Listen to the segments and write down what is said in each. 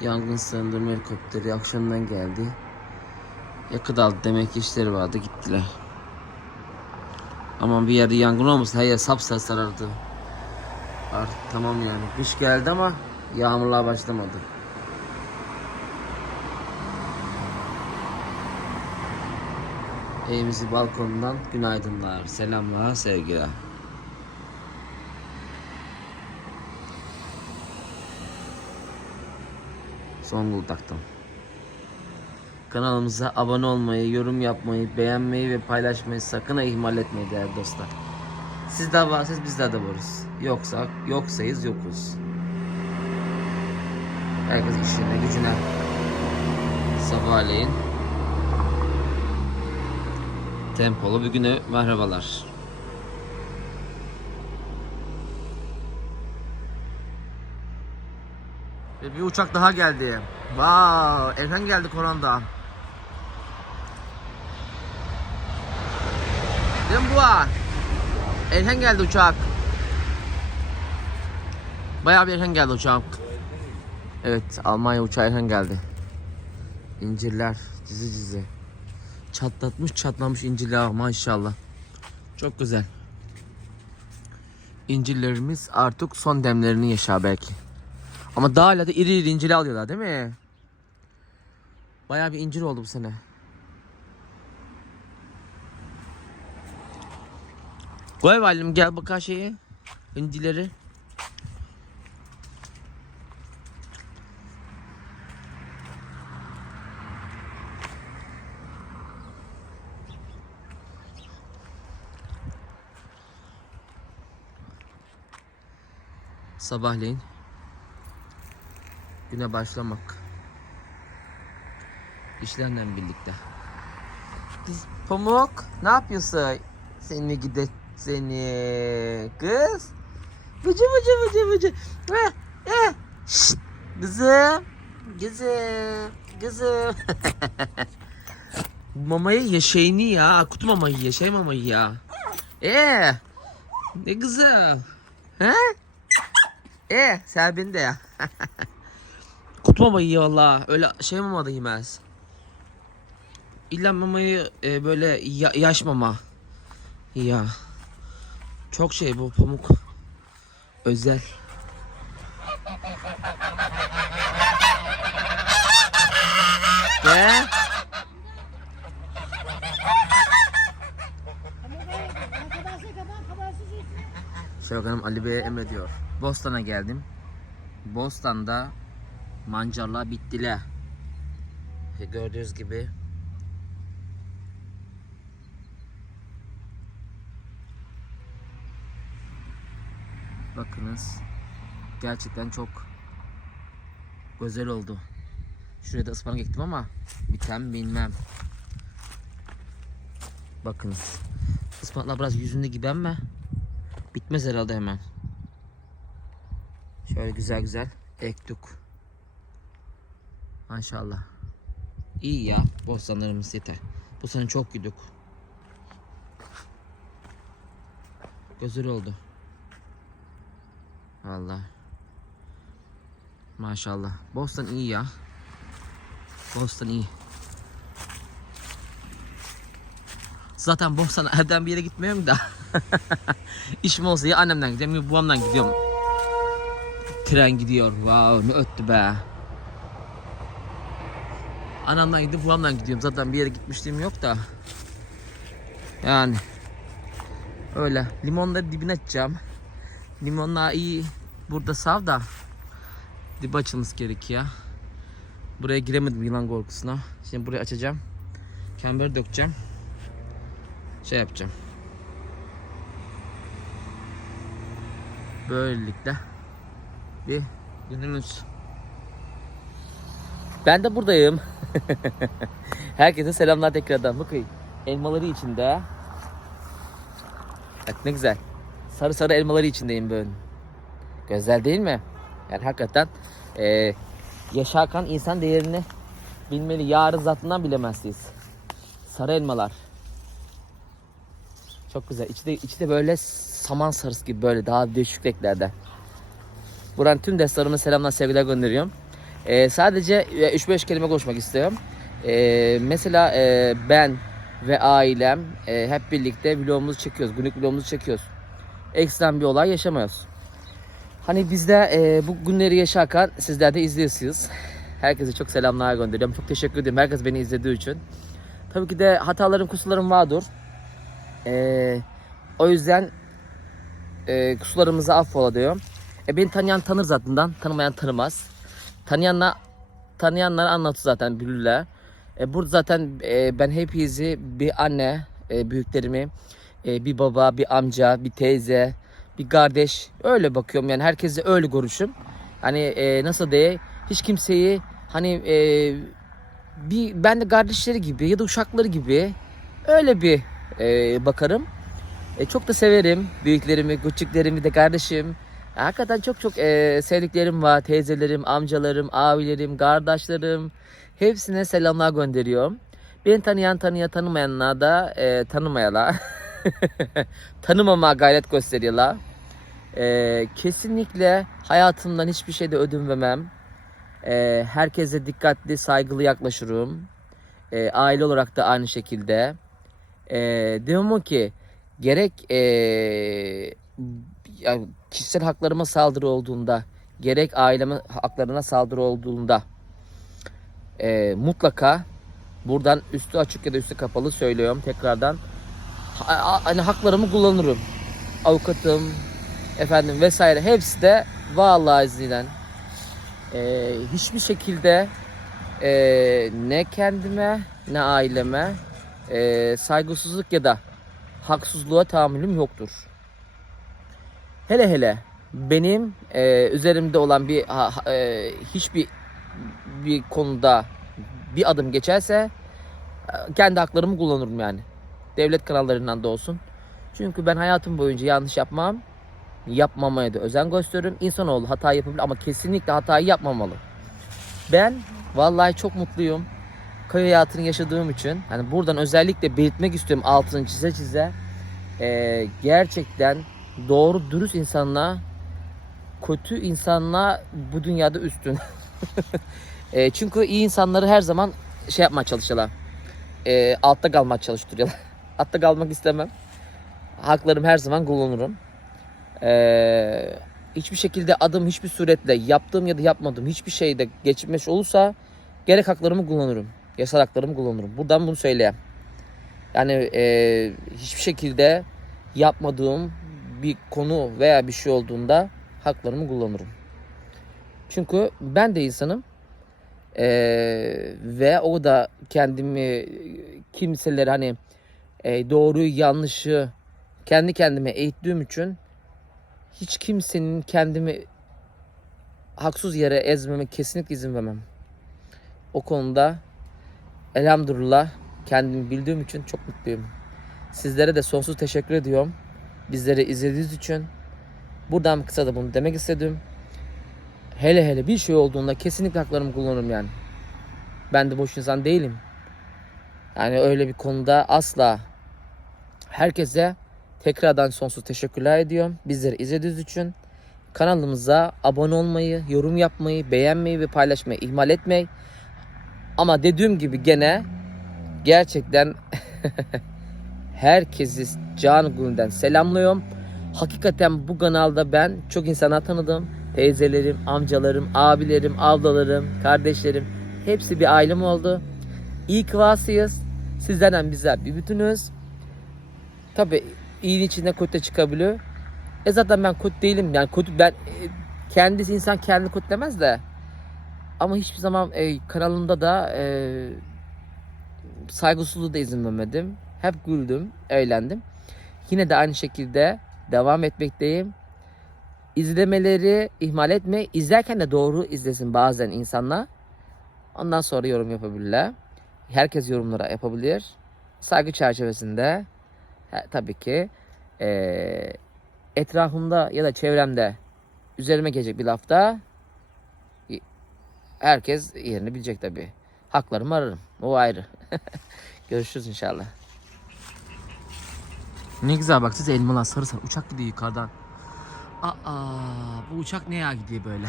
Yangın söndürme helikopteri akşamdan geldi. Yakıt aldı demek ki işleri vardı gittiler. Aman bir yerde yangın olmasın her yer sapsarı sarardı. Artık tamam yani. Kış geldi ama yağmurlar başlamadı. Evimizi balkonundan günaydınlar, selamlar, sevgiler. Zonguldak'tan. Kanalımıza abone olmayı, yorum yapmayı, beğenmeyi ve paylaşmayı sakın ihmal etmeyin değerli dostlar. Siz de varsınız bizler de varız. Yoksa yoksayız yokuz. Herkes işine gücüne. Sabahleyin. Tempolu bir güne merhabalar. Ve bir uçak daha geldi. Wow, Erhan geldi Koran'da. Değil mi bu an? Erhan geldi uçak. Bayağı bir Erhan geldi uçak. Evet, Almanya uçağı Erhan geldi. İncirler, cizi cizi. Çatlatmış çatlamış incirler maşallah. Çok güzel. İncirlerimiz artık son demlerini yaşar belki. Ama daha hala da iri iri incir alıyorlar değil mi? Bayağı bir incir oldu bu sene. Koy valim gel bak şeyi. İncileri. Sabahleyin güne başlamak. İşlerle birlikte. Kız Pamuk ne yapıyorsun? Seni gide seni kız. Bıcı bıcı bıcı bıcı. Eh, eh. Şşt, Kızım. Kızım. Kızım. mamayı ye şeyini ya. Kutu mamayı ye. Şey mamayı ya. Ee. Ne güzel. He? Ee, Selbin de ya. Kutu mamayı valla. Öyle şey mama da yemez. İlla mamayı e, böyle ya- yaş mama. Ya. Çok şey bu pamuk. Özel. Ve Şevak Hanım Ali Bey'e emrediyor. Bostan'a geldim. Bostan'da mancarlar bittiler. E, Gördüğünüz gibi Bakınız. Gerçekten çok güzel oldu. Şuraya da ıspanak ektim ama biten bilmem. Bakınız. Ispanaklar biraz yüzünde gibi ama bitmez herhalde hemen. Şöyle güzel güzel ektik. Maşallah. İyi ya. Bostanlarımız yeter. Bu sene çok güdük. Güzel oldu. Vallahi. Maşallah. Bostan iyi ya. Bostan iyi. Zaten Bostan evden bir yere gitmiyorum da. İşim olsa ya annemden gidiyorum ya babamdan gidiyorum. Tren gidiyor. Wow ne öttü be. Anamdan gidip babamdan gidiyorum. Zaten bir yere gitmişliğim yok da. Yani. Öyle. Limonları dibine açacağım. Limonlar iyi burada sav da dip açılması gerekiyor. Buraya giremedim yılan korkusuna. Şimdi burayı açacağım. Kemberi dökeceğim. Şey yapacağım. Böylelikle bir günümüz. Ben de buradayım. Herkese selamlar tekrardan. Bakın elmaları içinde. Bak ne güzel. Sarı sarı elmaları içindeyim böyle. Güzel değil mi? Yani hakikaten e, yaşarken insan değerini bilmeli. Yarı zatından bilemezsiniz. Sarı elmalar. Çok güzel. İçi de, içi de böyle saman sarısı gibi böyle daha değişik renklerde. Buranın tüm dostlarıma selamlar sevgiler gönderiyorum. Ee, sadece e, 3-5 kelime konuşmak istiyorum. Ee, mesela e, ben ve ailem e, hep birlikte vlogumuzu çekiyoruz. Günlük vlogumuzu çekiyoruz. Ekstrem bir olay yaşamıyoruz. Hani biz de e, bu günleri yaşarken sizler de izliyorsunuz. Herkese çok selamlar gönderiyorum. Çok teşekkür ederim herkes beni izlediği için. Tabii ki de hatalarım, kusurlarım vardır. E, o yüzden e, kusurlarımızı affola diyorum. E, beni tanıyan tanır zaten, tanımayan tanımaz. Tanıyanlar, tanıyanlar anlatır zaten bilirler. E, burada zaten e, ben hepinizi bir anne, e, büyüklerimi, e, bir baba, bir amca, bir teyze, bir kardeş öyle bakıyorum yani herkese öyle görüşüm. Hani e, nasıl diye hiç kimseyi hani e, bir ben de kardeşleri gibi ya da uşakları gibi öyle bir e, bakarım. E, çok da severim büyüklerimi, küçüklerimi de kardeşim. Hakikaten çok çok e, sevdiklerim var. Teyzelerim, amcalarım, abilerim, kardeşlerim. Hepsine selamlar gönderiyorum. Beni tanıyan tanıya tanımayanlar da e, tanımayalar. Tanımama gayret gösteriyorlar. E, kesinlikle hayatımdan hiçbir şeyde ödün vermem. E, herkese dikkatli, saygılı yaklaşırım. E, aile olarak da aynı şekilde. E, diyorum o ki gerek e, yani kişisel haklarıma saldırı olduğunda gerek ailemin haklarına saldırı olduğunda e, mutlaka buradan üstü açık ya da üstü kapalı söylüyorum tekrardan Ha- ha- hani haklarımı kullanırım avukatım efendim vesaire hepsi de vallahi izniyle e, hiçbir şekilde e, ne kendime ne aileme e, saygısızlık ya da haksızlığa tahammülüm yoktur. Hele hele benim e, üzerimde olan bir ha- e, hiçbir bir konuda bir adım geçerse e, kendi haklarımı kullanırım yani. Devlet kanallarından da olsun. Çünkü ben hayatım boyunca yanlış yapmam. Yapmamaya da özen gösteririm. İnsanoğlu hata yapabilir ama kesinlikle hatayı yapmamalı. Ben vallahi çok mutluyum. Köy hayatını yaşadığım için. Hani buradan özellikle belirtmek istiyorum altını çize çize. Ee, gerçekten doğru dürüst insanla kötü insanla bu dünyada üstün. Ee, çünkü iyi insanları her zaman şey yapmaya çalışıyorlar. Ee, altta kalmaya çalıştırıyorlar. altta kalmak istemem. Haklarım her zaman kullanırım. Ee, hiçbir şekilde adım hiçbir suretle yaptığım ya da yapmadığım hiçbir şeyde geçmiş olursa gerek haklarımı kullanırım. Yasal haklarımı kullanırım. Buradan bunu söyleyeyim. Yani e, hiçbir şekilde yapmadığım bir konu veya bir şey olduğunda haklarımı kullanırım. Çünkü ben de insanım. Ee, ve o da kendimi kimseler hani e, doğruyu yanlışı kendi kendime eğittiğim için hiç kimsenin kendimi haksız yere ezmeme kesinlikle izin vermem. O konuda elhamdülillah kendimi bildiğim için çok mutluyum. Sizlere de sonsuz teşekkür ediyorum. Bizleri izlediğiniz için. Buradan kısa da bunu demek istedim. Hele hele bir şey olduğunda kesinlikle haklarımı kullanırım yani. Ben de boş insan değilim. Yani öyle bir konuda asla herkese tekrardan sonsuz teşekkürler ediyorum. Bizleri izlediğiniz için. Kanalımıza abone olmayı, yorum yapmayı, beğenmeyi ve paylaşmayı ihmal etmeyin. Ama dediğim gibi gene gerçekten herkesi canı gönülden selamlıyorum. Hakikaten bu kanalda ben çok insana tanıdım. Teyzelerim, amcalarım, abilerim, ablalarım, kardeşlerim hepsi bir ailem oldu. İyi ki. Sizlerden bizler bir bütünüz. Tabi iyinin içinde kötü çıkabiliyor. E zaten ben kötü değilim. Yani kötü ben e, kendisi insan kendini kötülemez de. Ama hiçbir zaman e, kanalımda da e, saygısızlığı da izin vermedim. Hep güldüm, eğlendim. Yine de aynı şekilde devam etmekteyim. İzlemeleri ihmal etme. İzlerken de doğru izlesin bazen insanlar. Ondan sonra yorum yapabilirler. Herkes yorumlara yapabilir. Saygı çerçevesinde tabii ki e, etrafımda ya da çevremde üzerime gelecek bir lafta herkes yerini bilecek tabii. Haklarımı ararım. O ayrı. Görüşürüz inşallah. Ne güzel bak siz elmalar sarı sarı uçak gidiyor yukarıdan. Aa bu uçak ne ya gidiyor böyle.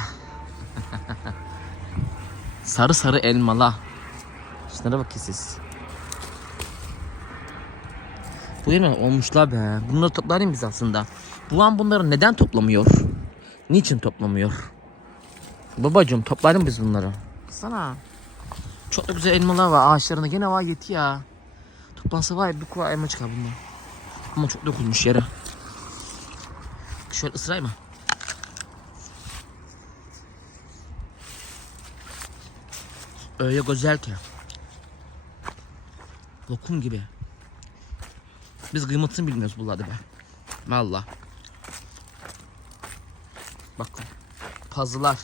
sarı sarı elmalar. Şunlara bakın siz. Bu elma olmuşlar be. Bunları toplayalım biz aslında. Bu an bunları neden toplamıyor? Niçin toplamıyor? Babacım toplayalım biz bunları. Sana. Çok da güzel elmalar var ağaçlarında. Gene var yeti ya. Toplansa var ya bir kuva elma çıkar bundan. Ama çok dokunmuş yere. Şöyle ısırayım mı? Öyle güzel ki. Lokum gibi. Biz kıymetini bilmiyoruz bunlarda be. Valla. Bakın. Pazılar.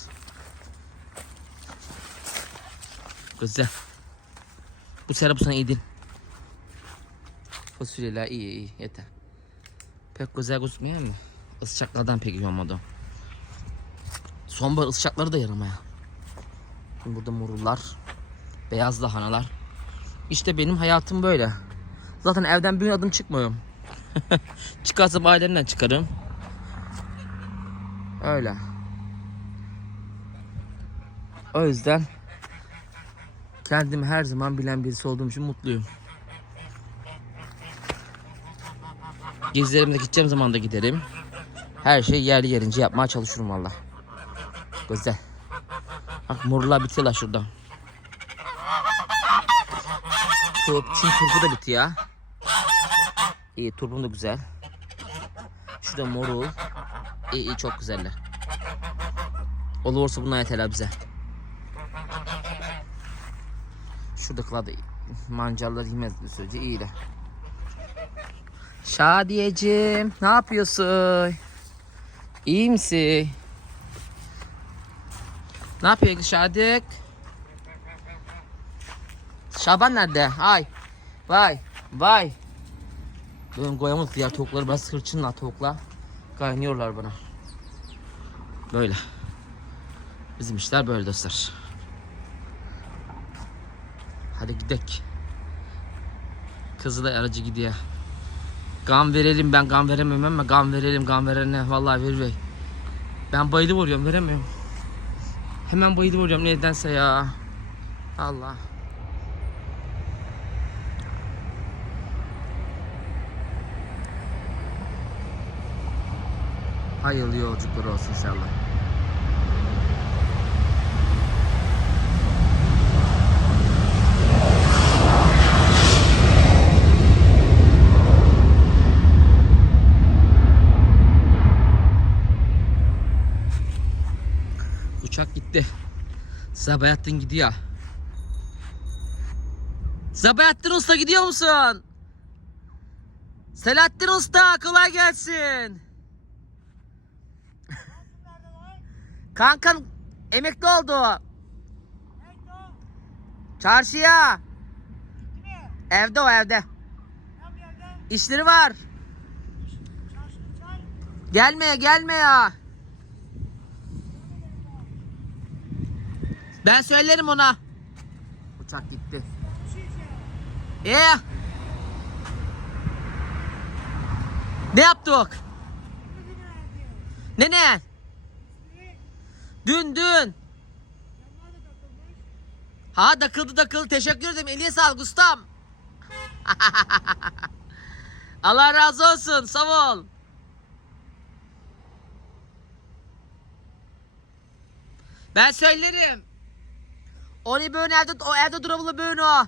Güzel. Bu sene bu sene iyi değil. Fasulyeler iyi iyi yeter. Pek güzel gözükmüyor mu? Isıcaklardan pek iyi olmadı. Sonbahar ısıcakları da yaramaya. Şimdi burada morullar. Beyaz lahanalar. İşte benim hayatım böyle. Zaten evden bir adım çıkmıyorum. Çıkarsam ailemden çıkarım. Öyle. O yüzden kendimi her zaman bilen birisi olduğum için mutluyum. Gezilerimde gideceğim zaman da giderim. Her şey yerli yerince yapmaya çalışıyorum valla. Güzel. Bak morlar bitiyorlar şurada. Turp, Çin turpu da bitti ya. İyi turpum da güzel. Şurada morul. İyi iyi çok güzeller. Olursa bunlar yeterler bize. Şuradakiler de mancallar yemez sürece iyi de. Şadiyeciğim ne yapıyorsun? İyi misin? Ne yapıyorsun Şadik? Şaban nerede? Ay. Vay. Vay. Benim koyamadık diğer tavukları biraz hırçınlar tavuklar. Kaynıyorlar bana. Böyle. Bizim işler böyle dostlar. Hadi gidek. Kızı da aracı gidiyor. Gam verelim ben gam veremem ama gam verelim gam verene vallahi ver ver. Ben bayılı vuruyorum veremiyorum. Hemen bayılı vuruyorum nedense ya. Allah. Hayırlı yolculuklar olsun inşallah. Uçak gitti. Sabahattin gidiyor. Sabahattin Usta gidiyor musun? Selahattin Usta kolay gelsin. Kankan emekli oldu. Çarşıya. Evde o evde. İşleri var. Gelme gelme. Ben söylerim ona. Uçak gitti. Ee? Ne yaptık? Ne ne? Dün dün. Ha dakıldı dakıldı. Teşekkür ederim. Eliye sağlık ustam. Allah razı olsun. Sağ ol. Ben söylerim. Onu böyle evde, o evde durabilir böyle o.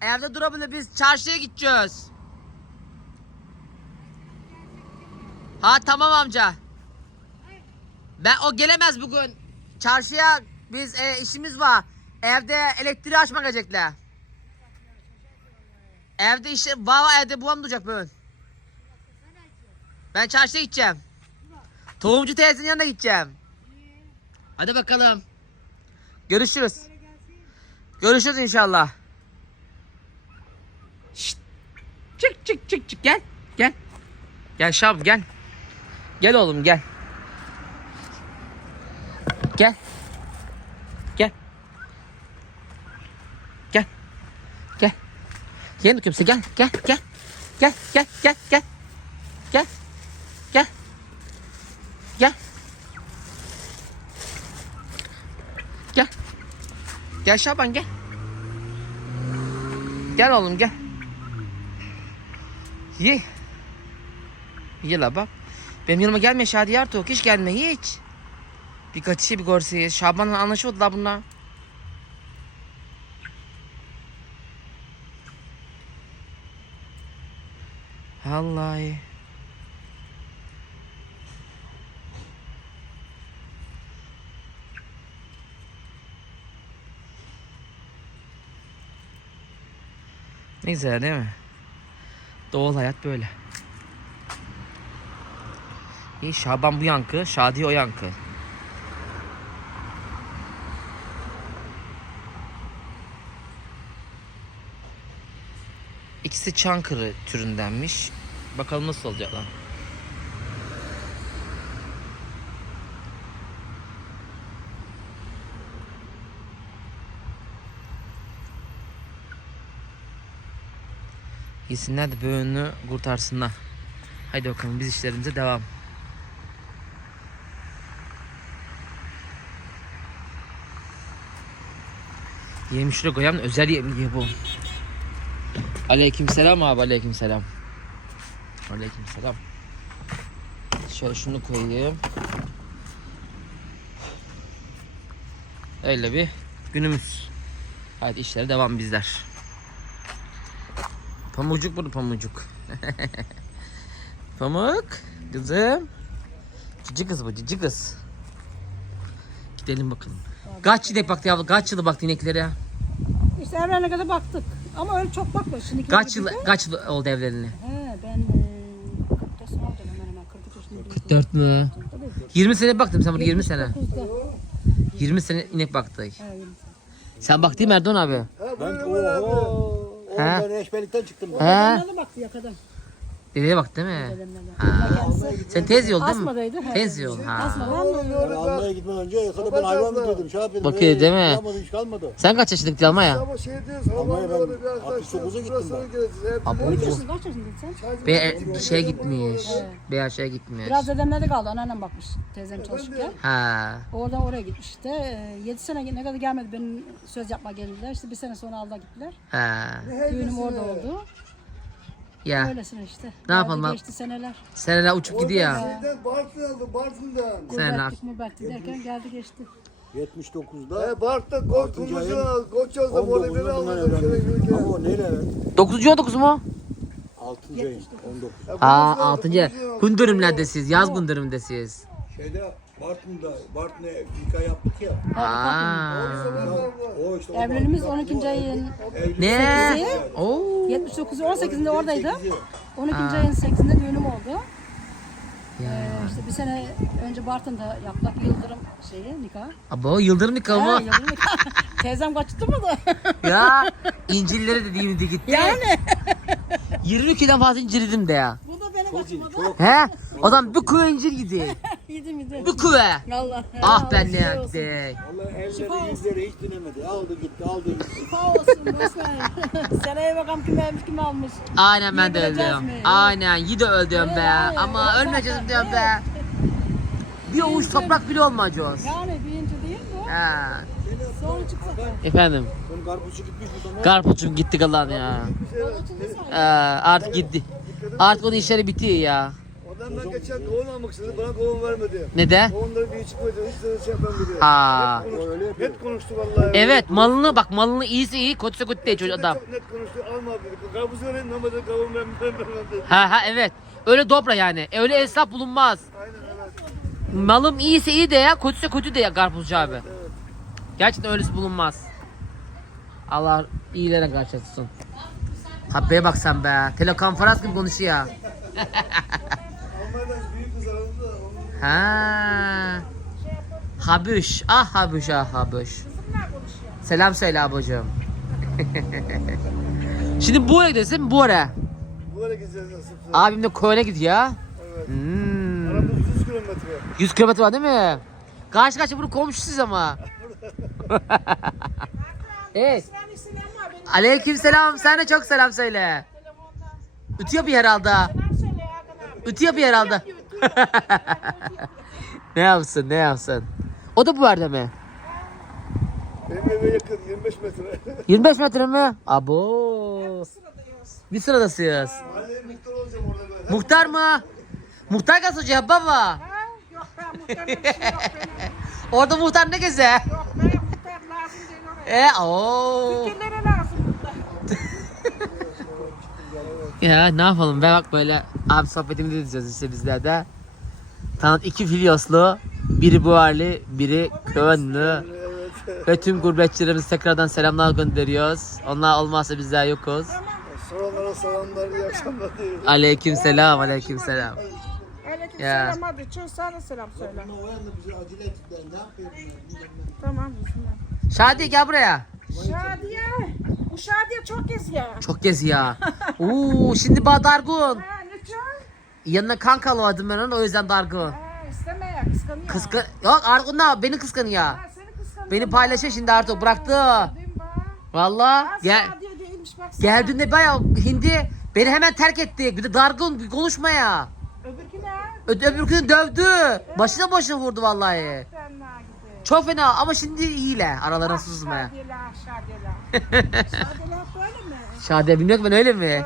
Evde durabilir biz çarşıya gideceğiz. Ha tamam amca. Ben o gelemez bugün. Çarşıya biz e, işimiz var. Evde elektriği açmak gelecekler. Evde işte var evde babam duracak bugün. Ben çarşıya gideceğim. Tohumcu teyzenin yanına gideceğim. Hadi bakalım. Görüşürüz. Görüşürüz inşallah. Şşt. Çık çık çık çık gel. Gel. Gel Şab gel. Gel oğlum gel. Gel. Gel. Gel. Gel. Yeni kimse gel gel gel. Gel gel gel gel. Gel. Gel. Gel. Gel Şaban gel. Gel oğlum gel. Ye. Ye la bak. Benim yanıma gelme Şadiye Artuk. Hiç gelme hiç. Bir kaçışı bir görseyiz. Şaban'la anlaşıyordular bunlar. Vallahi. Ne güzel değil mi? Doğal hayat böyle. İyi Şaban bu yankı, Şadi o yankı. İkisi Çankırı türündenmiş. Bakalım nasıl olacak lan. Yesinler de böğünü kurtarsınlar. Haydi bakalım biz işlerimize devam. Yemiş şuraya koyalım özel yemeği bu. Aleykümselam abi aleykümselam. Aleykümselam. Şöyle şunu koyayım. Öyle bir günümüz. Hadi işlere devam bizler. Pamucuk burada pamucuk. Pamuk kızım. Cici kız bu cici kız. Gidelim bakalım. Kaç inek baktı ya? Kaç yılı baktı ineklere? İşte evlenene kadar baktık. Ama öyle çok bakma. Şimdi Kaç yıl kaç yıl oldu evlerini? He ben e, 40 yaşında oldum hemen hemen 43 yaşındayım. 44 mü? 20 sene baktım sen burada 20 sene. 49'da. 20 sene inek baktık. He, yirmi sene. Sen baktın mı Erdoğan abi? Ben oho. He? Oğlum ben eşbelikten çıktım. ben. He? Dedemle baktı yakadan. Dedeye bak değil mi? Ha. Sen tez yol değil mi? Asmadaydı. he. Tez yol ha. Asmadan Ben almaya gitmeden önce yakada ben hayvan bitirdim. Şey yapıyordum. Bakıyor, değil mi? Kalmadı hiç kalmadı. Sen kaç yaşında gittin almaya? Ama şey diyoruz, Almanya ben Almanya'da biraz daha 69'a gittim ben. Hep Abi Kaç bu yaşındasın? Kaç yaşındaydın sen? be şeye gitmiş. Şeye gitmiş. Biraz dedemle de kaldı. Anneannem bakmış teyzem çalışırken. Ha. Oradan oraya gitmiş işte. 7 sene ne kadar gelmedi benim söz yapma geldiler. İşte bir sene sonra aldılar gittiler. Ha. Düğünüm orada oldu. Ya Öylesine işte. Ne yapalım abi? Geçti seneler. seneler uçup gidiyor ya. Şeyden Bartın aldı, Bartın'dan. Seneler. Gurbetlik murbetlik derken geldi geçti. 79'da He Bart'ta koç Altıncı kumrusu ayın aldı, koç yazdı, modelleri 19'da bunlar aldı. evlendi. Ama o neyle? 9. 19 mu? 6. ayın 19. Ha 6. Gündürümlerde siz. Yaz gündürümde siz. Şeyde Bartın'da, Bartın'a nikah yaptık ya. Aa. O işte o Evliliğimiz Bartın'da- 12. ayın Ne? Oo. 79'u 18'inde oradaydı. 8'i. 12. Ha. ayın 8'inde düğünüm oldu. Ya. Ee, işte bir sene önce Bartın'da yaptık Yıldırım şeyi nikah. Abo Yıldırım nikahı Ha, mı? Yıldırım nikah. Teyzem kaçtı mı da? ya incilleri dediğimde gitti. yani. 20 kilodan fazla incirdim de ya. Bu da beni Çok, kaçırmadı. çok. He? O zaman bir kuve incir gidiyor. Yedim yedim. Bir kuve. Allah. Ah ben ne yaptım. Vallahi olsun. yüzleri hiç dinlemedi. Aldı gitti, aldı gitti. Şifa olsun resmen. Seneye bakalım kim ölmüş kim almış. Aynen ben de öldüm. mi? Aynen de öldüm be. Ama ölmeyeceğiz diyorum be. Bir avuç toprak bile olmayacağız. Yani birinci değil bu. Ha. Sonra çıksa. Efendim. Karpuzcu gitmiş buradan. Karpuçum gitti kalan ya. Ee, artık gitti. Artık onun işleri bitiyor ya. Ondan ben geçen kavun almak istedim, bana kavun vermedi. Ne de? Kavunları bir çıkmadı, hiç de şey yapmam dedi. Ha. Yapıyor. Net konuştu vallahi. Evet malını bak malını iyisi iyi kötüsü kötü değil çocuk adam. Çok net konuştu, alma abi dedi. Karpuz verin ama dedi, kavun vermem vermem dedi. Ha ha evet. Öyle dobra yani. Öyle esnaf bulunmaz. Aynen evet. Malım iyiyse iyi de ya, kötüse kötü de ya karpuzcu abi. Gerçekten öylesi bulunmaz. Allah iyilere karşılasın. Habbeye bak sen be. Telekonferans gibi konuşuyor. Almanya'dan büyük kız aradı da onu Ha. Habüş. Ah Habüş ah Habüş. Selam söyle ablacığım. Şimdi bu ara gidesin bu ara. bu ara gideceğiz nasipse. Abim de Koyun'a gidiyor. Evet. Hmm. Aramız 100 kilometre. 100 kilometre var değil mi? Karşı karşı bunu komşusuz ama. evet. Aleyküm selam. Sen de çok selam söyle. Ütü yapıyor herhalde. Ütü yapıyor herhalde. ne yapsın ne yapsın. O da bu yerde mi? Benim eve yakın 25 metre. 25 metre mi? Abo. Bir sıradasıyız. Mahalleye muhtar olacağım orada böyle. Muhtar mı? Muhtar hoca baba? Yok ben muhtarım bir şey yok benim. Orada muhtar ne geze? Yok ben muhtar lazım değil oraya. E o. Fikirlere lazım muhtar. Ya ne yapalım be bak böyle abi sohbetimizi edeceğiz işte bizler de. Tanıt iki Filyoslu, biri Buharlı, biri Kölnlü. Ve tüm gurbetçilerimize tekrardan selamlar gönderiyoruz. Onlar olmazsa bizler yokuz. Soranlara soranlar iyi akşamlar diyorum. Aleyküm selam, aleyküm selam. Aleyküm Ya. selam hadi. Çoğu sana selam söyle. O yanda bizi acele ettiler. Ne yapıyor bunlar? Tamam. Şadi gel buraya. Şadiye. Bu Şadiye çok geziyor. Çok gez ya. Oo, şimdi bana dargın. Ha? Yanına kan kalmadım ben onun o yüzden dargın. Ha isteme ya kıskanıyor. Kıskan... Yok Argun ne beni kıskanıyor. Ha seni kıskanıyor. Beni paylaşıyor şimdi artık bıraktı. Bak? Valla gel. Şadiye değilmiş baksana. Geldiğinde bayağı hindi beni hemen terk etti. Bir de dargın bir konuşmaya. Öbürkü ne? Ö öbürkünü dövdü. Başına başına vurdu vallahi. Fena gibi. Çok fena ama şimdi iyiler aralarına susmaya. Şadiyeler, şadiyeler. Şadiyeler böyle mi? Şade bilmiyorum ben öyle mi?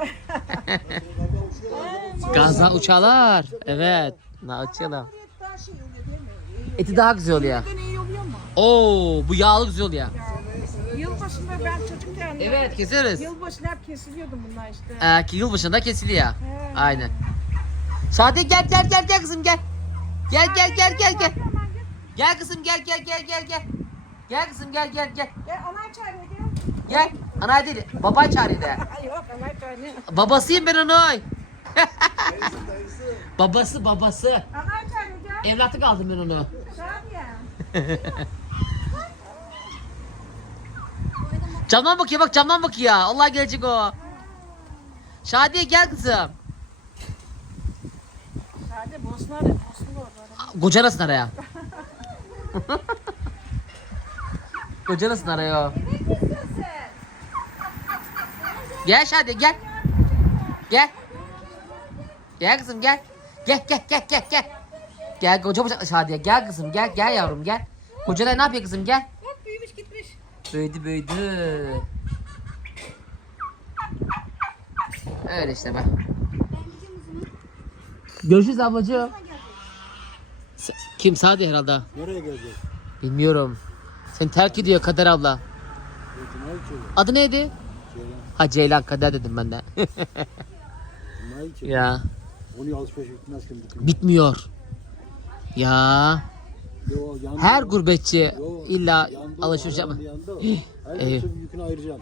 Gaza uçalar. Evet. Değil mi? Eti daha güzel oluyor. Oo bu yağlı güzel oluyor. Yılbaşında ben çocukken Evet kesiyoruz. Yılbaşında hep kesiliyordum bunlar işte. Ee, ki yılbaşında kesiliyor. He. Aynen. Şadi gel gel gel gel kızım gel. Gel gel gel gel gel. Gel. Kızım gel gel gel gel gel. Gel kızım gel gel gel. Gel anay çağırıyor gel. Anay değil. Babay çağırıyor de. Yok anay çağırıyor. Babasıyım ben onun. babası babası. Anay çağırıyor. Evlatlık aldım ben onu. Şadiye. Camdan bakıyor bak camdan bakıyor. Allah gelecek o. Şadiye gel kızım. Şadiye Bosna. Bosna orada. Kocanasın araya. Kocanasın araya. Gel Şadiye gel. Gel. Gel kızım gel. Gel gel gel gel gel. Gel koca bacaklı Şadiye gel kızım gel gel yavrum gel. Kocalar ne yapıyor kızım gel. Bak büyümüş gitmiş. Büyüdü büyüdü. Öyle işte be. Görüşürüz ablacığım. Kim Sadi herhalde. Nereye gelecek? Bilmiyorum. Seni terk ediyor Kader abla. Adı neydi? Ha Ceylan Kader dedim ben de. Ya Onu alışveriş bitmez ki. bütün. bitmiyor. Ya Yo, yandı her o. gurbetçi Yo, illa yandı o, alışveriş yapma. yandı, yandı o. Her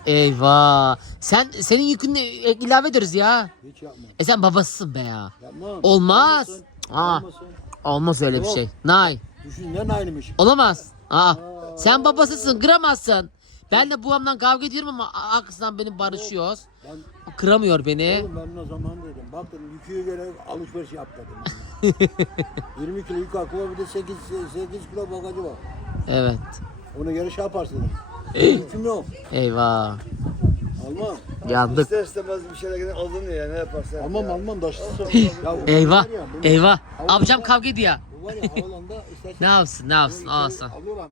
Eyvah. yükünü. Sen senin yükünü e, ilave ederiz ya. Hiç yapma. E sen babasısın be ya. Yapmam. Olmaz. Olmasın. Aa. Olmasın. Olmaz öyle bir Yok. şey. Nay. Düşüncen aynıymış. Olamaz. Aa. Sen babasısın kıramazsın. Ben de babamdan kavga ediyorum ama arkasından benim barışıyoruz. Ben, Kıramıyor beni. oğlum ben o zaman dedim. Bak dedim yüküye göre alışveriş yap dedim. 20 kilo yük akıma bir de 8, 8 kilo bagajı var. Evet. Ona göre şey yaparsın. Yüküm yok. Eyvah. Almam. Yandık. İster istemez bir şeyler gene aldın ya ne yaparsan. Almam almam taşısın. Ya bu Eyvah. var ya, bu- Eyvah. Amcam kavga ediyor. Bu var ya havalanda istersen Ne yapsın ne yapsın alıyorlar.